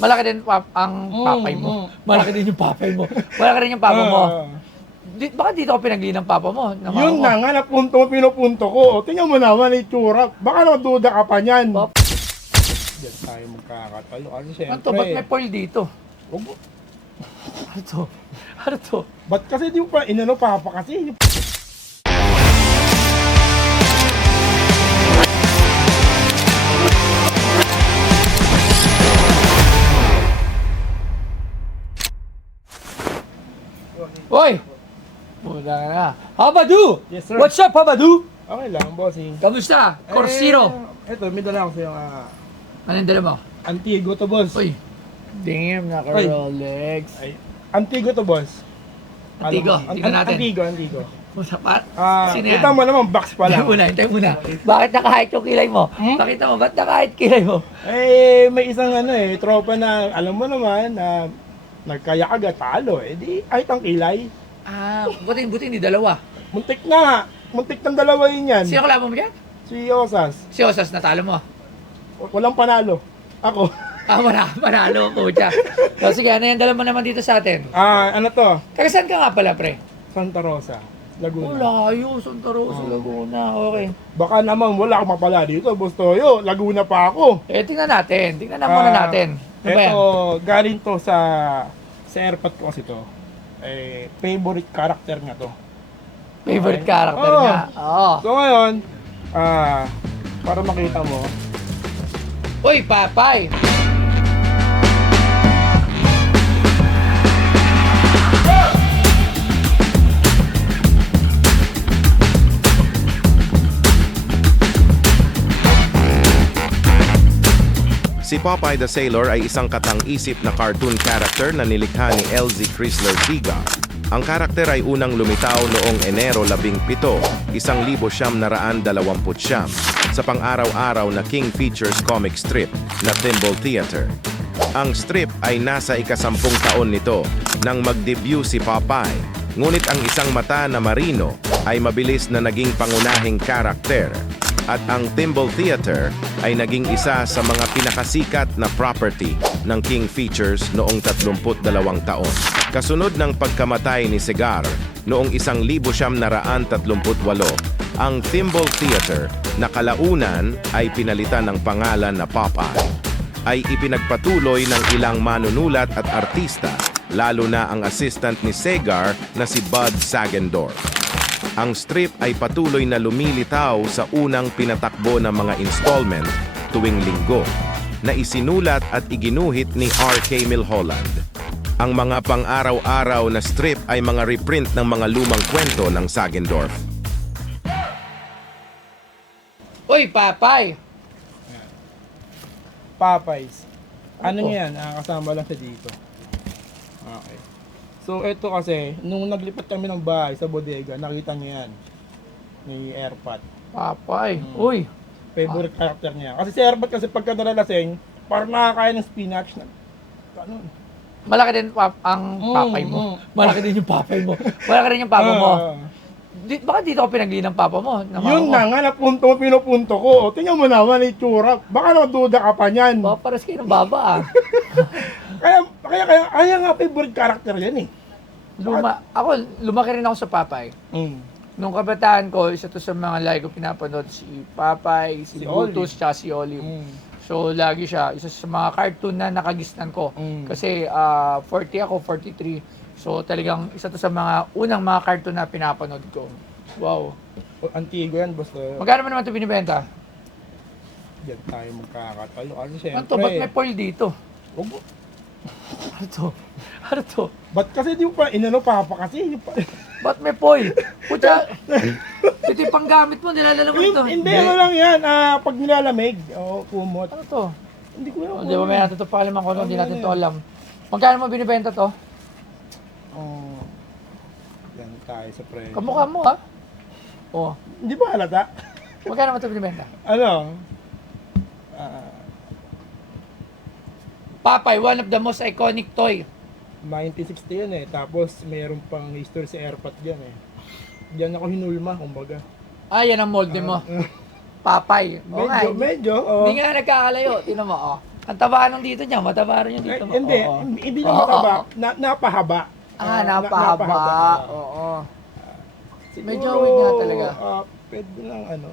Malaki din ang papay mo. Malaki din yung papay mo. Malaki din yung papa mo. Baka dito ako pinagli ng papa mo. Yun na nga, napunto mo, pinupunto ko. O, tingnan mo naman, itsura. Baka naman duda ka pa niyan. Diyan tayo magkakatalo. Kasi syempre. Ano to? Ba't may foil dito? Huwag mo. Ano to? Ano to? Ba't kasi di mo pa inano papa kasi? Oy! Mula na. Habadu! Yes, sir. What's up, Habadu? Okay lang, bossing. Kamusta? Corsiro. Eto, may dala ako sa yung Anong dala mo? Antigo to, boss. Uy. Damn, naka-Rolex. Ay, Antigo to, boss. Antigo, tingnan natin. Antigo. Sapat? Sino yan? Kita mo naman, box pa lang. Hintay muna. Bakit naka-height yung kilay mo? Pakita mo, ba't naka-height kilay mo? Eh, may isang tropa na, alam mo naman, na nagkaya-aga talo. Eh, di, ay ang kilay. Buti hindi dalawa. Muntik na. Muntik ng dalawa yun yan. Sino kalaban mo dyan? Si Osas. Si Osas, natalo mo. Walang panalo. Ako. Manalo po siya. So, sige, ano yung dala mo naman dito sa atin? Ano to? Taga saan ka nga pala, pre? Santa Rosa, Laguna. Layo, Santa Rosa, Laguna. Okay. Baka naman wala akong mapala dito, Bustoyo. Laguna pa ako. Tingnan natin. Tingnan na muna natin. Ano ba yan? Ito, galing to sa airpot ko kasi to. Eh, favorite character nga to. Favorite Okay. character Oo. niya. Oo. So ngayon, para makita mo, Uy, Papay! Si Popeye the Sailor ay isang katang-isip na cartoon character na nilikha ni L.Z. Chrysler Tiga. Ang karakter ay unang lumitaw noong Enero 17, 1929 sa pang-araw-araw na King Features comic strip na Thimble Theater. Ang strip ay nasa ika-10 taon nito nang mag-debut si Popeye, ngunit ang isang mata na marino ay mabilis na naging pangunahing karakter. At ang Thimble Theater ay naging isa sa mga pinakasikat na property ng King Features noong 32 taon. Kasunod ng pagkamatay ni Segar noong 1938, ang Thimble Theater na kalaunan ay pinalitan ng pangalan na Popeye ay ipinagpatuloy ng ilang manunulat at artista, lalo na ang assistant ni Segar na si Bud Sagendorf. Ang strip ay patuloy na lumilitaw sa unang pinatakbo ng mga installment tuwing linggo na isinulat at iginuhit ni R.K. Milholland. Ang mga pang-araw-araw na strip ay mga reprint ng mga lumang kwento ng Sagendorf. Uy, Papay! Popeyes. Ano niya yan? Kasama lang siya dito. Okay. So, ito kasi, nung naglipat kami ng bahay sa bodega, nakita niya yan. Ni Airpot. Papay. Uy! Favorite character niya. Kasi si Airpot kasi pagka nalalasing, parang nakakain ng spinach na. Ganun. Malaki din ang papay mo. Malaki din yung papay mo. Malaki din yung papa mo. Baka dito ako pinagli ng papa mo. Yun na nga, napunto mo, pinupunto ko. O, tingnan mo naman, itsura. Baka naman duda ka pa niyan. Paras kayo ng baba Kaya nga favorite character yan eh. Lumaki rin ako sa Papay. Nung kabataan ko, isa to sa mga lagi ko pinapanood, si Papay, si Butos, tsaka si Olive. So, lagi siya, isa sa mga cartoon na nakagisnan ko. Kasi 40 ako, 43. So, talagang isa to sa mga unang mga cartoon na pinapanood ko. Wow. Antigo yan, basta. Magkano mo naman ito binibenta? Diyan tayo magkakatalo. Kasi syempre. Ano to? Ba't may foil dito? Huwag mo. Ano to? Ano to? Ba't kasi di mo pa inano papa kasi? Ba't may foil? Pucha, ito yung panggamit mo, nilalala mo ito. Hindi, ano lang yan. Pag nilalamig, kumot. Ano to? Hindi ko alam. Hindi ba may natin ito pakalimang ko, hindi natin ito alam. Magkano mo binibenta to? Yan tayo sa presyo. Kamukha mo ha? Oh. Hindi ba halata? Magkano mo ito binibenta? Ano? Papay, one of the most iconic toy. 1960 yan eh. Tapos mayroon pang history sa airpot dyan eh. Diyan ako hinulma, kumbaga. Yan ang molde mo. Papay. Medyo. Hindi nga nagkakalayo. Tingnan mo, oh. Ang taba nung dito niya, mataba rin yung dito. Hindi, Oo. hindi na Oo. mataba, napahaba. Napahaba. Oo. Siguro, Medyo wig nga talaga. Pwede lang ano.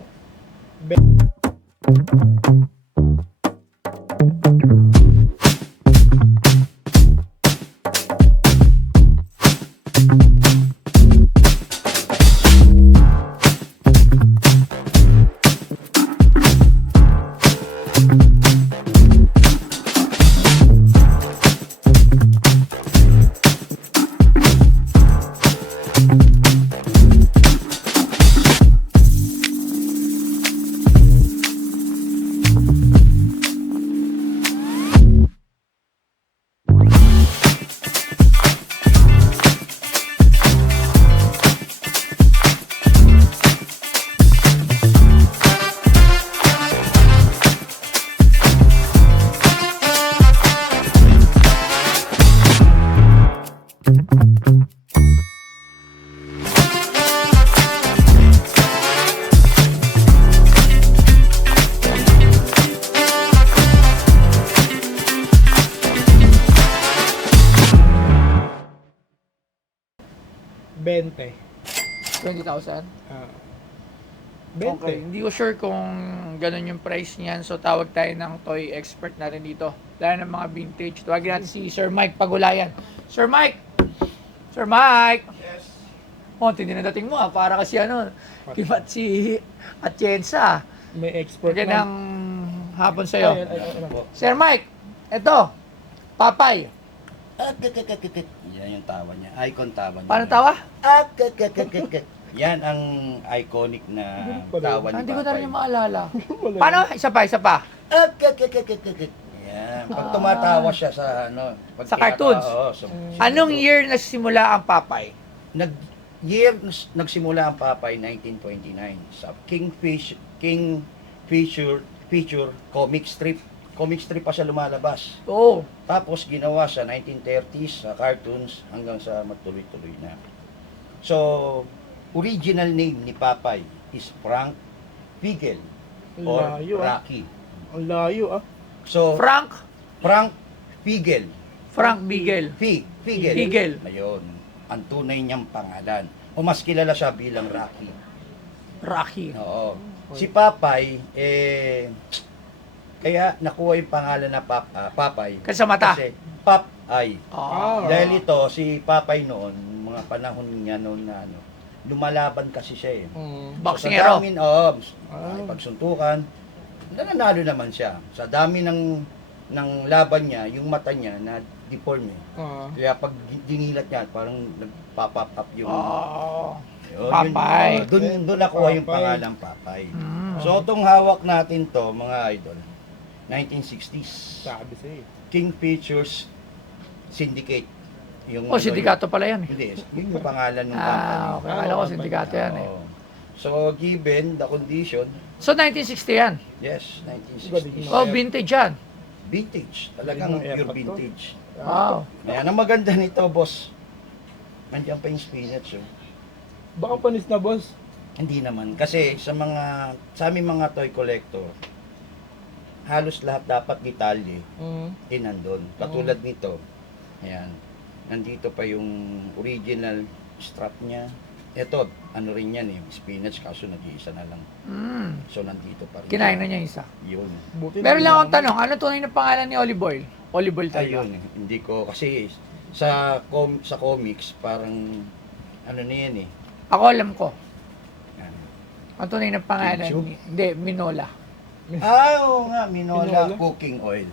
$20. 20,000? Ah. Okay. 20. Hindi ko sure kung ganun yung price niyan. So, tawag tayo ng toy expert natin dito. Lalo ng mga vintage. Tawagin natin si Sir Mike Pagulayan. Sir Mike! Sir Mike! Yes. Oh, tindi na dating mo para kasi ano, kibat si Atienza. May expert Magandang hapon sa'yo. Ay. Sir Mike, eto, Papay. Yan yung tawa niya. Icon tawa niya. Paano tawa? Yan ang iconic na tawa ni Hindi ko na rin Papay. maalala. Paano? Isa pa. Yan. Pag tumatawa siya sa ano, pag Sa cartoons? Oo, Anong year nagsimula ang Papay? Nagsimula ang Papay 1929 sa Feature comic strip. Comic strip pa siya lumalabas. Oo. Tapos ginawa sa 1930s sa cartoons hanggang sa magtuloy-tuloy na. So, original name ni Papay is Frank Figel or Layo, Rocky. Ang layo ah. So, Frank Figel. Bigel. Figel. Figel. Ayun. Ang tunay niyang pangalan. O mas kilala siya bilang Rocky. Rocky. Oo. Si Papay, kaya nakuha yung pangalan na Papay. Kasi sa mata. Kasi Popeye. Ah. Dahil ito, si Papay noon, mga panahon niya noon na ano, lumalaban kasi siya eh. Boksingero. Sa dami, pagsuntukan, nananalo naman siya. Sa dami ng laban niya, yung mata niya na deforme. Kaya pag dinilat niya, parang nagpa-pop up yung... Oo. Yun, Papay. Doon nakuha yung Papay. pangalang Papay. Mm. So, itong hawak natin to, mga idol, 1960s. Sabi sa'yo. King Features Syndicate. Yung, Oh, sindikato pala yan eh. Hindi, yun yung pangalan ng company. Okay. Alam ko sindikato yan eh. Oo. So, given the condition, So, 1960 yan. yes, 1960s. Oh, vintage yan. Vintage. Talagang Galing ng pure effort to. vintage. Wow. Ayan, ang maganda nito, boss. Nandiyan pa yung spinach, oh. Baka panis na boss. Hindi naman. Kasi sa aming mga toy collector, halos lahat dapat detalye nandun. Katulad nito. Ayan. Nandito pa yung original strap niya. Ito, ano rin yan eh, spinach kaso nag-iisa na lang. Mm. So nandito pa rin. Kinain na niya isa. Yun. Buti Meron na lang akong tanong, ano tunay na pangalan ni Olive Oil? Olive Oil tayo. Ayun, hindi ko, kasi sa comics, parang, ano na yan eh. Ako alam ko. Yan. Ang tunay na pangalan Ketchup? ni... Hindi, Minola. Oo nga, Minola Minola? cooking oil.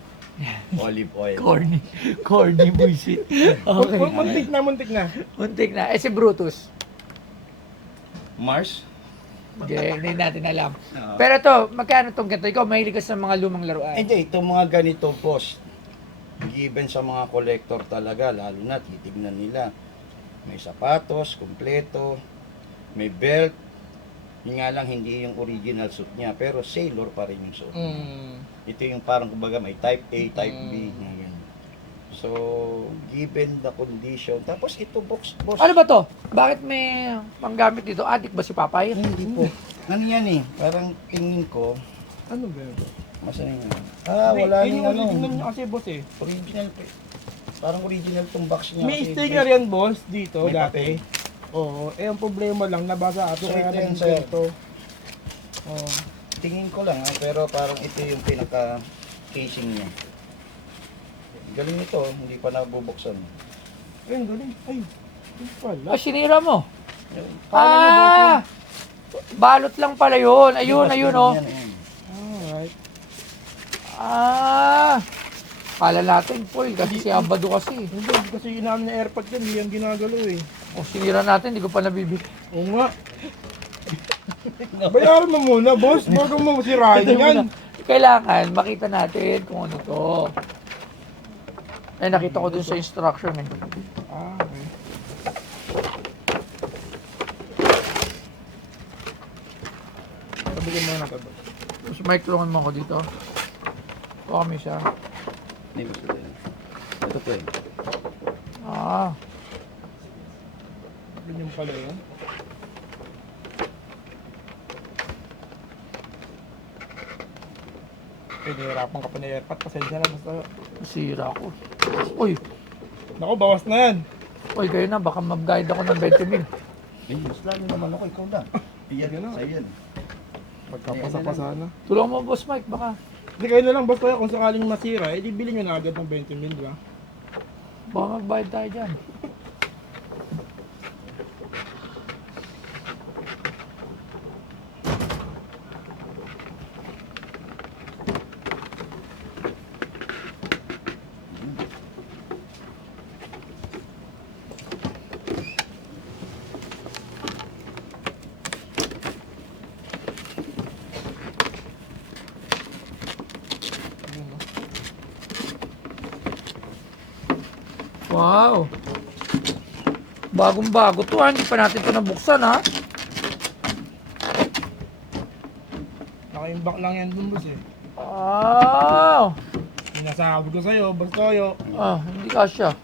Olive oil. Corny bullshit. Okay. Muntik na. Muntik na. Eh si Brutus. Mars? Hindi natin alam. Oo. Pero to, magkano tong ganito? Ikaw, mahilig ka sa mga lumang laruan. Hindi, itong mga ganito, boss, given sa mga collector talaga, lalo na titignan nila. May sapatos, kumpleto, may belt. Yun nga lang, hindi yung original suit niya, pero sailor pa rin yung suit. Ito yung parang, kumbaga, may type A, type B. Ganyan. So, given the condition, tapos ito, boss. Ano ba to? Bakit may panggamit dito? Adik ba si Papay? Hindi po. Ano yan eh, parang tingin ko, Ano ba yun? Masan yun? Ah, Hindi, wala yun nang yung ano. original niya kasi boss eh. Original pa. Parang original tong box niya. May kasi sticker yan boss dito May dati. papel. Oo, eh ang problema lang nabasa ato So, kaya ito yun, naging sir. ganito. Oo. Tingin ko lang pero parang ito yung pinaka-casing niya. Galing ito, hindi pa nabubuksan. Ay, ang galing. Ay, yun pala. Ah, sinira mo. Kala niya Ah! Balot lang pala yun. Ayun, ayun, oh. Yan, yan. Alright. Ah! Kala natin, foil, kasi si Abado kasi. Hindi, kasi yun namin na airpod yan, hindi yan ginagalaw eh. O, sinira natin, hindi ko pa nabibili. Oo nga. Bayaran mo muna, boss. Bago mo sirahin yan. Kailangan makita natin kung ano to. Eh, nakita ko dun sa instruction eh. Ah, okay. Sabihin mo na ito, boss. Tapos microphone mo ako dito. O, kami siya. Hindi mo sila. Ito po eh. Ah, Ganyan pala yun. Eh, nahirapan ka pa na airpod. Pasensya na, basta. nasira ko. Uy, Naku, bawas na yan. uy, kayo na, baka mag-guide ako ng 20 mil. Eh, mas lalo naman ako, ikaw lang. Iyan Sige na. sa'yo yan. Magkapasa-pasa na. Tulungan mo, Boss Mike, baka. Hindi kayo na lang, basta kung sakaling masira, edi bilhin nyo na agad ng 20 mil, di ba? Baka mag-bayad tayo dyan. Ayun, no? Wow! Bagong-bago to ha, hindi pa natin ito nabuksan ha. Naka-imbak lang yan dun, boss eh. Wow! Sinasabi ko sa'yo, basta kayo. Ah, hindi kasya.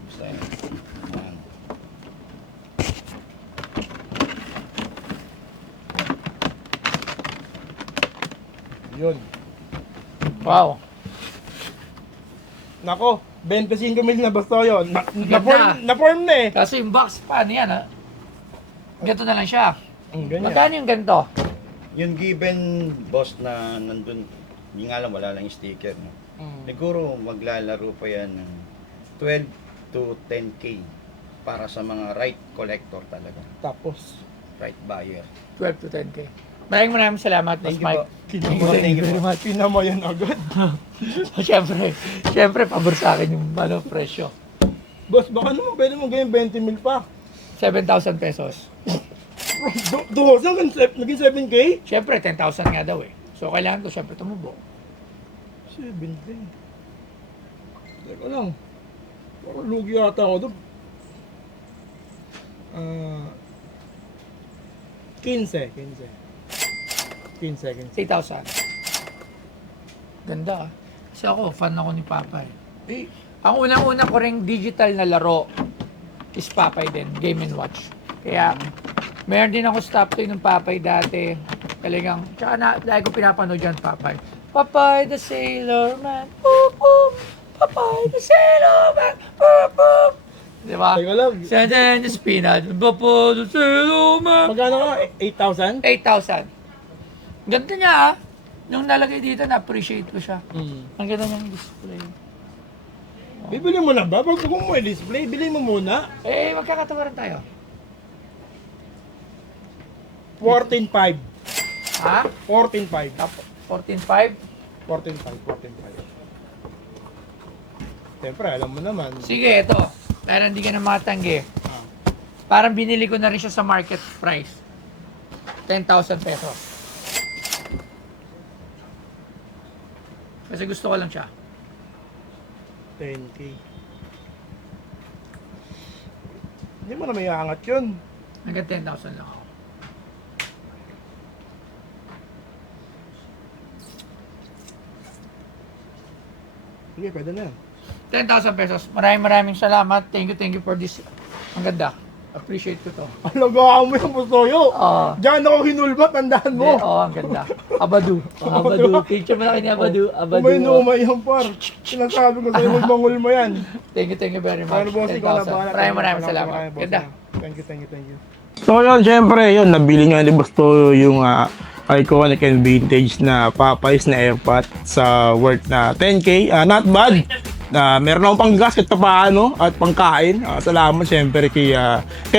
Basta yan. Yan. Yun. Wow! Nako, 25 mil na basta yun. Ganda. Na-form na eh. Kaso yung box, paano yan ha? Ganito na lang siya. Ganyan. Magkano yung ganito? Yung given boss na nandun, hindi nga lang, wala lang yung sticker. No? Siguro maglalaro pa yan ng 12 to 10K para sa mga right collector talaga. Tapos, Right buyer. 12 to 10K. Maraming salamat, Boss Thank you Mike. po. Thank you very much. pinamayan agad. Siyempre, pabor sa akin yung presyo. Boss, baka naman pwede mo ganyan 20 mil pa. 7,000 pesos. Doon, naging 7K? Siyempre, 10,000 nga daw eh. So, kailangan ko siyempre tumubo. 7K. Teka lang. Parang lugi yata ako doon. 15. 8,000. Ganda ah. Kasi ako, fan ako ni Papay. Eh, Ang unang-una ko ring digital na laro is Papay din, Game & Watch. Kaya, meron din ako stop toy ng Papay dati. Talagang, tsaka na, lagi ko pinapanood yan, Papay. Papay the Sailor Man, boop, boop. Papay the Sailor Man, boop, boop. Diba? teka lang. Send in the spinach, Papay the Sailor Man. Magkano ka? 8,000? 8,000. Ganda niya ah. Nung nalagay dito, na-appreciate ko siya. Hmm. Ang ganda niyang display. Bibili mo na ba? Pag gusto mo i-display, bili mo muna. Eh, magkakatawaran tayo. 14.5. Ha? 14.5. 14.5? 14.5. Siyempre, alam mo naman. Sige, ito. Pero hindi ka na matanggi. Ah. Parang binili ko na rin siya sa market price. 10,000 pesos. Kasi gusto ko lang siya. 10K. Hindi mo na may aangat yun. Hanggang 10,000 lang ako. Sige, pwede na yan. 10,000 pesos. Maraming salamat. Thank you for this. Ang ganda. Appreciate ko to. Alagaan mo yung Bustoyo. Oo. Diyan ako hinulmat, tandaan mo. Oo, ang ganda. Abadu. Abadu. Picture mo na kayo ni Abadu. Abadu. Umay yan, par. Sinasabi ko sa'yo, magmangul mo yan. Thank you very much. Ano, boss, ikaw na 10,000. bahala. Maraming salamat. Ganda. Thank you. So yun, syempre, yun, nabili nga ni Bustoyo yung iconic and vintage na Popeyes na airpot sa worth na 10K. Not bad. Meron akong panggas kahit paano at pangkain. Salamat syempre kay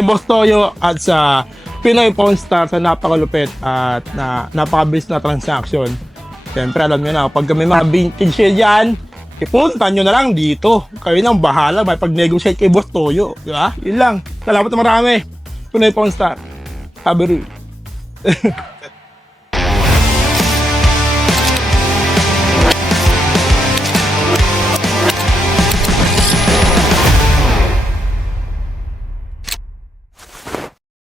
Bustoyo at sa Pinoy Pawn Star sa napakalupit at napakabilis na transaction. Syempre alam nyo na, pag may mga vintage share dyan, ipunta nyo na lang dito. Kayo nang bahala may pag-negotiate kay Bustoyo. Diba? Yun lang. Salamat na marami. Pinoy Pawn Star. Haberu.